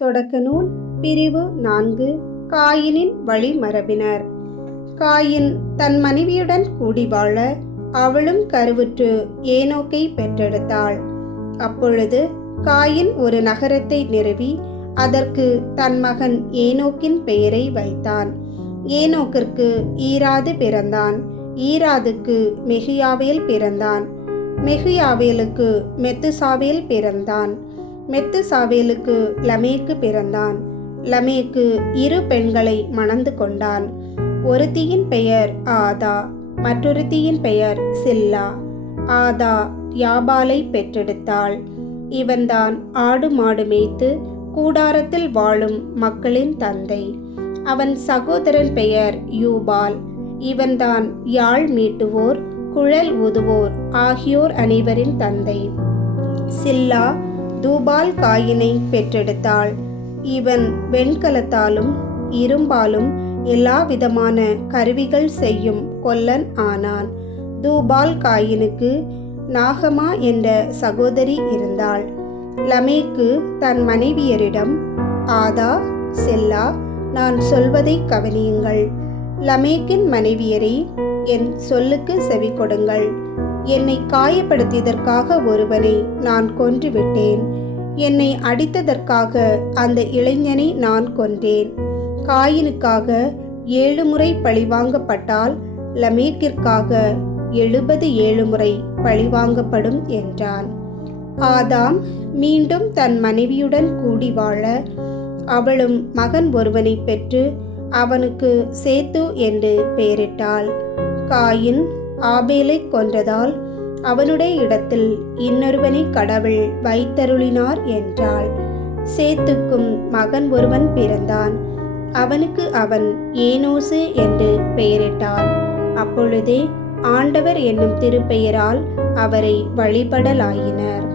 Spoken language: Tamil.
தொடக்க நூல் பிரிவு 4. காயினின் வழிமரபினர். காயின் தன் மனைவியுடன் கூடி வாழ அவளும் கருவுற்று ஏனோக்கை பெற்றெடுத்தாள். அப்பொழுது காயின் ஒரு நகரத்தை நிறுவி அதற்கு தன் மகன் ஏனோக்கின் பெயரை வைத்தான். ஏனோக்கிற்கு ஈராது பிறந்தான். ஈராதுக்கு மெகுயாவேல் பிறந்தான். மெகுயாவேலுக்கு மெத்துசாவேல் பிறந்தான். மெத்துசாவேலுக்கு லமேக்கு பிறந்தான். லமேக்கு 2 பெண்களை மணந்து கொண்டான். ஒருத்தியின் பெயர் ஆதா, மற்றொருத்தியின் பெயர் சில்லா. ஆதா யாபாலை பெற்றெடுத்தாள். இவன்தான் ஆடு மாடு மேய்த்து கூடாரத்தில் வாழும் மக்களின் தந்தை. அவன் சகோதரன் பெயர் யூபால். இவன்தான் யாழ் மீட்டுவோர், குழல் ஊதுவோர் ஆகியோர் அனைவரின் தந்தை. சில்லா தூபால் காயினை பெற்றெடுத்தாள். இவன் வெண்கலத்தாலும் இரும்பாலும் எல்லா விதமான கருவிகள் செய்யும் கொல்லன் ஆனான். தூபால் காயினுக்கு நாகமா என்ற சகோதரி இருந்தாள். லமேக்கு தன் மனைவியரிடம், ஆதா, செல்லா, நான் சொல்வதை கவனியுங்கள். லமேக்கின் மனைவியரை, என் சொல்லுக்கு செவி கொடுங்கள். என்னை காயப்படுத்தியதற்காக ஒருவனை நான் கொன்றுவிட்டேன். என்னை அடித்ததற்காக அந்த இளைஞனை நான் கொன்றேன். காயினுக்காக 7 முறை பழிவாங்கப்பட்டால் லமேக்கிற்காக 77 முறை பழிவாங்கப்படும் என்றான். ஆதாம் மீண்டும் தன் மனைவியுடன் கூடி வாழ அவளும் மகன் ஒருவனை பெற்று அவனுக்கு சேத்து என்று பெயரிட்டாள். காயின் ஆபேலை கொன்றதால் அவனுடைய இடத்தில் இன்னொருவனை கடவுள் வைத்தருளினார் என்றாள். சேத்துக்கும் மகன் ஒருவன் பிறந்தான். அவனுக்கு அவன் ஏனோசு என்று பெயரிட்டான். அப்பொழுதே ஆண்டவர் என்னும் திருப்பெயரால் அவரை வழிபடலாயினர்.